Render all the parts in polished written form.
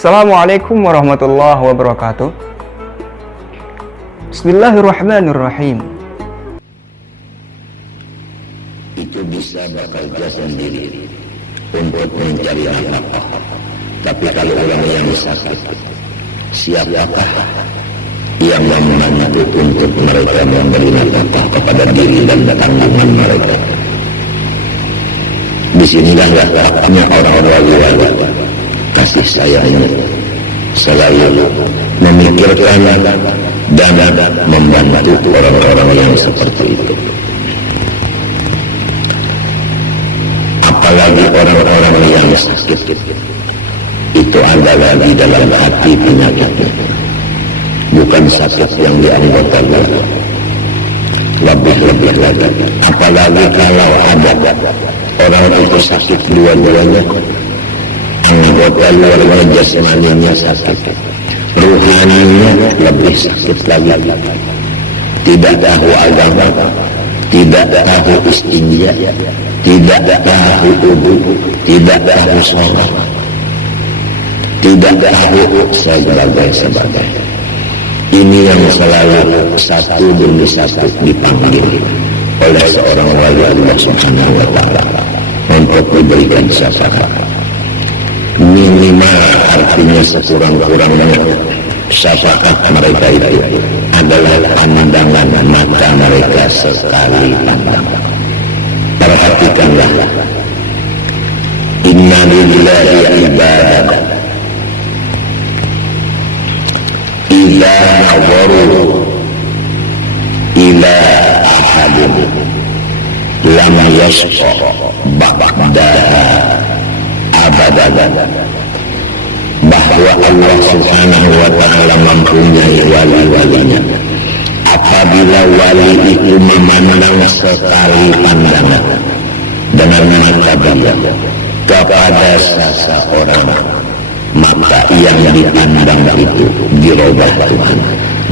Assalamualaikum warahmatullahi wabarakatuh. Bismillahirrahmanirrahim. Itu bisa bekerja sendiri untuk mencari nafkah. Tapi kalau orang yang sakit, siapakah yang membantu untuk mereka memberi nafkah kepada diri dan tanggungan mereka? Di sinilah letaknya orang-orang wali, kasih sayangnya selalu memikirkan dan membantu orang-orang yang seperti itu. Apalagi orang-orang yang sakit, itu adalah di dalam hati penyakitnya, bukan sakit yang di anggota tubuh. Lebih lagi, apalagi kalau ada orang itu sakit dua-duanya, anggota luarnya jasmaninya sakit, ruhaninya lebih sakit lagi. Tidak tahu agama, tidak tahu istinja, tidak tahu wudu, tidak tahu sholat, tidak tahu sebagai. Ini yang selalu satu demi satu dipanggil oleh seorang wali Allah Subhanahu wa Ta'ala untuk diberikan syafaat. Minimal artinya sekurang-kurangnya syafaat mereka itu adalah pandangan mata mereka sekali pandang. Perhatikanlah, inna lillahi ibadah ila nawaru ila ahadin lam yashqa ba'daha abadan, bahwa Allah Subhanahu wa Ta'ala mempunyai wali-walinya. Apabila wali itu memandang sekali pandangan dengan mata beliau kepada seseorang, maka yang dipandang itu dirubah Tuhan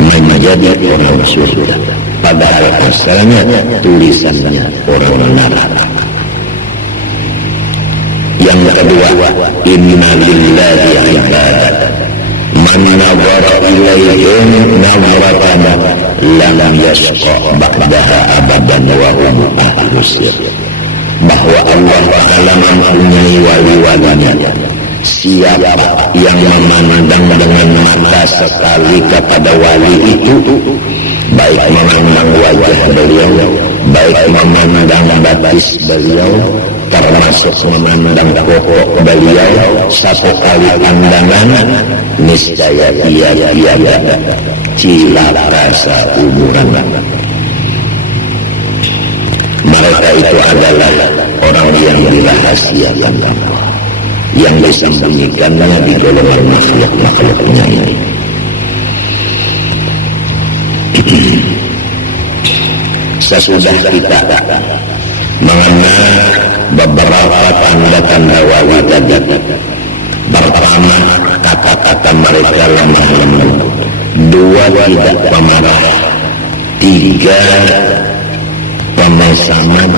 menjadi orang surga, padahal asalnya tulisannya orang neraka. Yang kedua, inna lillahi ibadah man nazara ilaihim nazaratan lam yashqa ba'daha abadan wa hum ahlus sirr, bahwa Allah Ta'ala mempunyai wali-walinya. Siapa yang memandang dengan mata sekali kepada wali itu, baik memandang wajah beliau, baik memandang batis beliau, termasuk memandang pokok beliau, satu kali pandangan, niscaya dia tiada cilaka seumuran. Mereka itu adalah orang yang dirahasiakan Allah, yang disembunyikannya di golongan makhluk-makhluknya ini. Sesudah kita mengenal beberapa tanda-tanda wali tadi, pertama, kata-kata mereka lemah lembut, dua, tidak pemarah, tiga, pemasaman,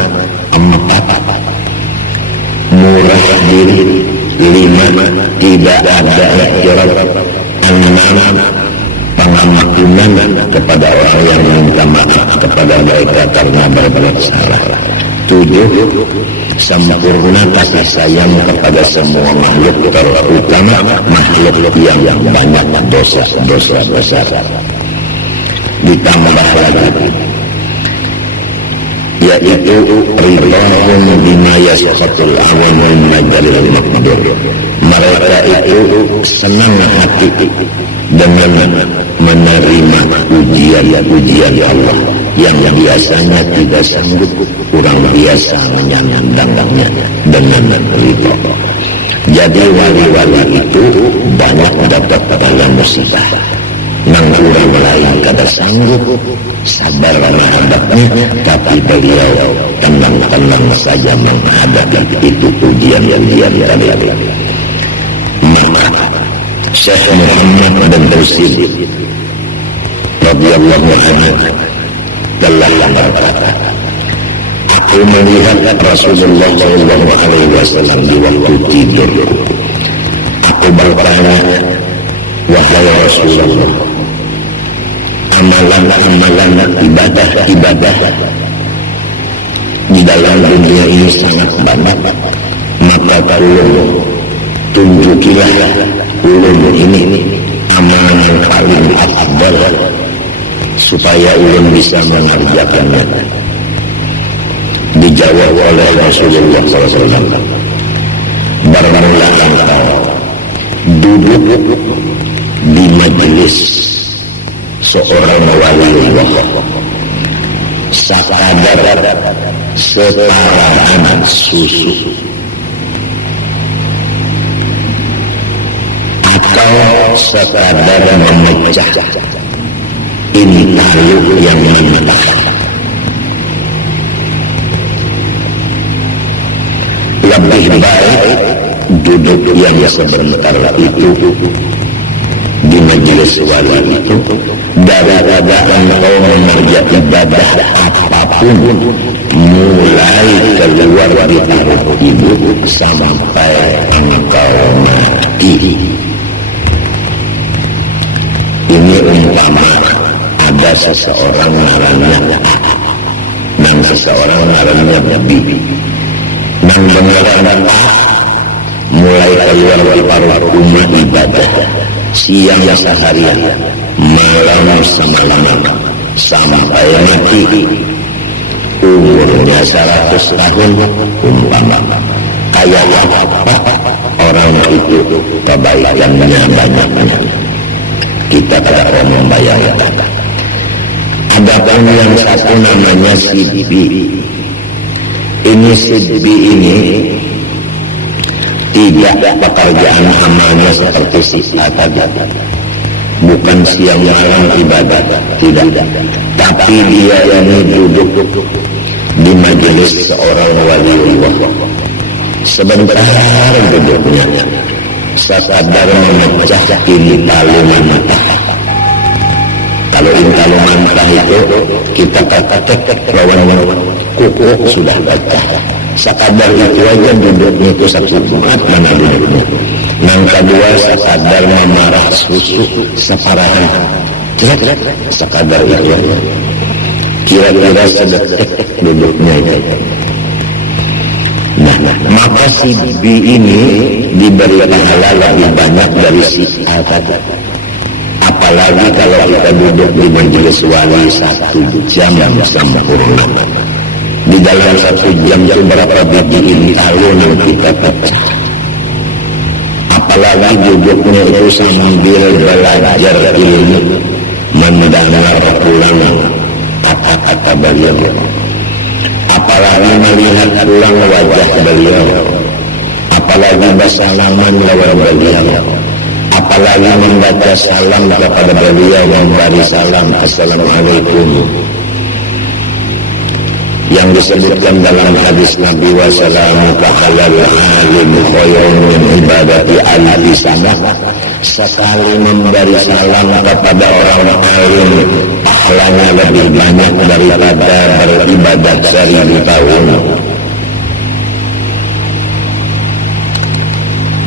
empat, murah diri, lima, tidak ada ikhtiar, enam, pengampunan kepada orang yang minta maaf kepada mereka karena berbuat salah, tujuh, sempurna kasih sayang kepada semua makhluk, terutama makhluk yang banyak dosa besar. Ditambah lagi, yaitu ridhahum bima yasqatul awam min majalil maqdur. Mereka itu senang hati dengan menerima ujian Allah yang biasanya tidak sanggup, kurang biasa menyandangnya dengan ridho. Jadi wali-wali itu banyak dapat dalam musibah, nang kurang lain kada sanggup sabar menghadapnya, tapi beliau tenang-tenang saja menghadapi itu ujian yang dia lalui. Maka Syekh Muhammad bin Tausid radhiyallahu anhu telah berkata, aku melihat Rasulullah SAW di waktu tidur. Aku bertanya, ya Rasulullah, amalan-amalan ibadah di dalam dunia ini sangat banyak, maka ulun tunjukilah ulun ini amalan yang paling afdal supaya ulun bisa mengerjakannya. Dijawab oleh Rasulullah SAW, bermula engkau duduk di majelis seorang waliullah sekadar separuh susu, atau sekadar memecah intalu yang mentah. Lebih baik duduk yang sebentar itu di majelis wali itu daripada engkau mengerjakan ibadah apapun mulai keluar di perut ibu sampai engkau mati. Ini umpama ada seseorang ngarannya dan seseorang ngarannya bibi, dan beneran mulai keluar dari paruh rumah ibadah siang seharian, malam semalam sampai mati, umurnya 100 tahun umpama. Kayak apa orang itu kebaikannya banyaknya, kita tidak mau membayangkan. Adapun yang satu namanya Sidbi. Ini Sidbi ini tidak pekerjaan amalnya seperti si tadi, bukan siang malam ibadah, tidak, tapi dia ini duduk di majelis seorang waliullah sebentar duduknya sekadar memecah intalu mentah. Kalau intalu mentah itu kita kata lawan kuku sudah pecah, sekadar itu aja duduknya itu satu umat mana duduknya. Yang kedua sekadar memarah susu separahan, sekadar itu aja, kira-kira sedetik duduknya aja. Nah, maka si B ini diberi pahala lebih banyak dari si A tadi. Apalagi kalau kita duduk di majelis wali 1 jam sempurna. Di dalam 1 jam itu berapa biji intalu yang kita pecah. Apalagi duduknya itu sambil belajar ilmu, mendengar pulang kata-kata beliau. Apalagi melihat ulang wajah beliau, apalagi bersalaman lawan beliau, apalagi membaca salam kepada beliau, memberi salam assalamualaikum, yang disebutkan dalam hadis Nabi wassalamuka halal alim khairun min ibadati alfi sana. Sekali memberi salam kepada orang alim pahalanya lebih banyak daripada beribadat 1000 tahun.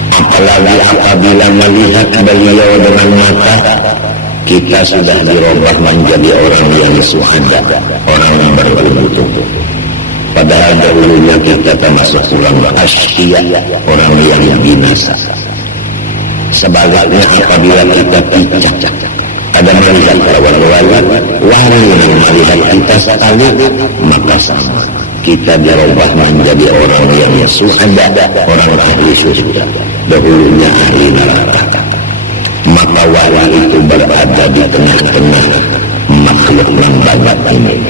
Apalagi apabila melihat beliau dengan mata, kita sudah dirubah menjadi orang yang suhada, orang yang beruntung. Padahal dahulunya kita termasuk orang asyia, orang yang binasa. Sebaliknya apabila kita picak pada melihat lawan wali yang melihat kita sekali, maka sama kita dirubah menjadi orang yang suhada, orang ahli surga, dahulunya ahli neraka. Maka wali itu berada di tengah-tengah makhluk yang banyak ini.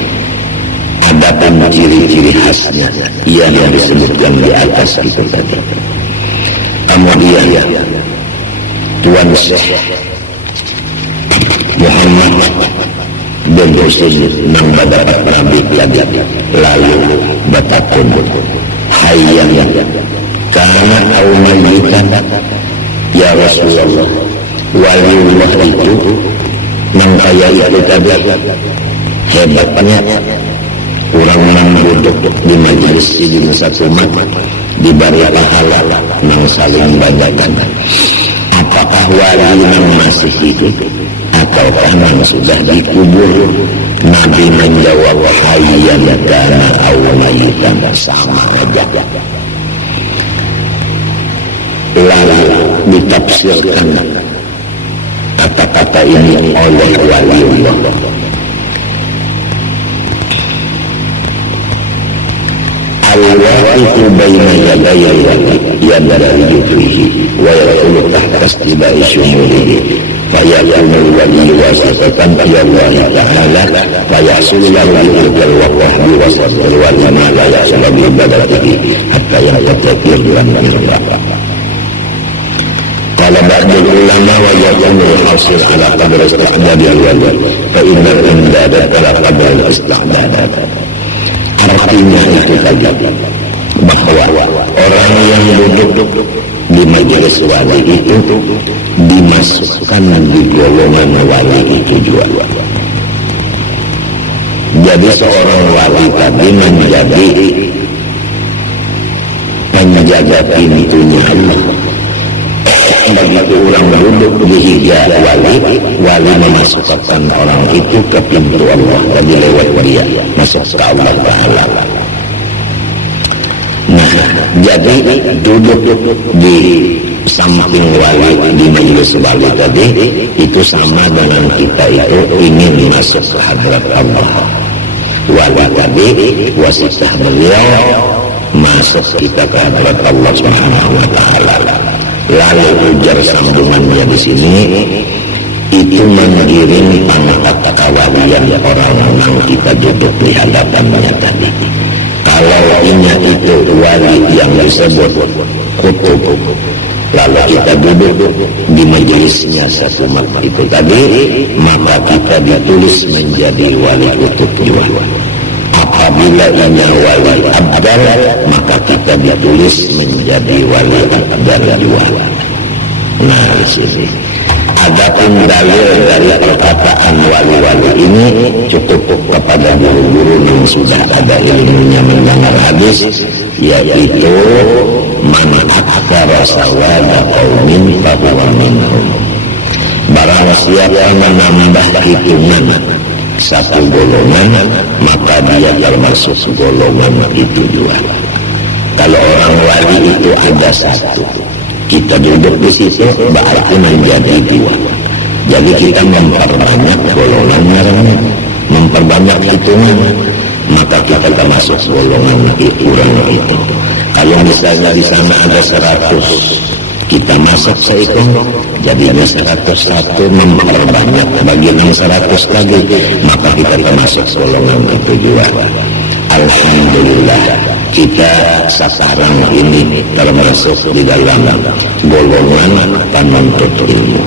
Adapun ciri-ciri khasnya yang disebutkan di atas itu tadi. Kemudian Tuan Syekh Muhammad bin Husain nang badapat Nabi tadi lalu batakun hayyan kana au mayyitan ya Rasulullah, waliullah itu nang kaya itu tadi hebatnya orang nang duduk di majelis di satu umat diberi pahala nang saling badakan. apakah wali yang masih hidup ataukah yang sudah dikubur? Nabi menjawab, hayyan kana aw mayitan, sama aja. Lalu ditafsirkan kata-kata ini oleh waliullah. Al-waqifu baina yaday al-wali yadaraju fihi wa yakulu tahta istiba'i syumulihi fayakunu al-wali wasitatan ila Allah ta'ala fayahsulu lahu al-waqah bi wasatil wali ma la yahsulu bi ibadatihi hatta yaqtadir lam yarda. Qala ba'dul ulama wa yakunu al-hasil ala qadr istihbab al-wali fa inna al-imdad ala qadr al-istihbab. Artinya itu tadi bahwa orang yang duduk di majelis wali itu dimasukkan di golongan wali itu juga. Jadi seorang wali tadi menjadi penjaga pintunya Allah. Begitu orang duduk di hijab wali memasukkan orang itu ke pintu Allah, jadi lewat dia masuk ke Allah Ta'ala. Nah, jadi duduk di samping wali di majelis wali tadi itu sama dengan kita itu ingin masuk ke hadrat Allah. Wali tadi wasitah beliau masuk kita ke hadrat Allah Subhanahu wa Ta'ala. Lalu ujar sambungannya di sini, itu mengiring pangkat kewalian orang yang kita duduk di hadapannya tadi. Kalau ingat itu wali yang disebut kutub, lalu kita duduk di majelisnya satu itu tadi, maka kita ditulis menjadi wali kutub juga. Apabila inya wali abdal, maka kita ditulis menjadi wali abdal juga. Nah, di sini adapun dalil dari perkataan wali-wali ini cukup kepada guru-guru yang sudah ada ilmunya mendengar hadis, yaitu man aktsara sawada qaumin fa huwa minhum. Barang siapa menambah hitungan satu golongan, maka dia termasuk golongan itu juga. Kalau orang wali itu ada satu, kita duduk di situ berarti menjadi dua. Jadi kita memperbanyak golongannya, memperbanyak hitungan, maka kita termasuk golongan orang itu. Kalau misalnya di sana ada 100, kita masuk sehitung, jadinya 101 memperbanyak bagi 100 lagi, maka kita termasuk golongan itu juga. Alhamdulillah, kita sekarang ini termasuk di dalam golongan penuntut ilmu.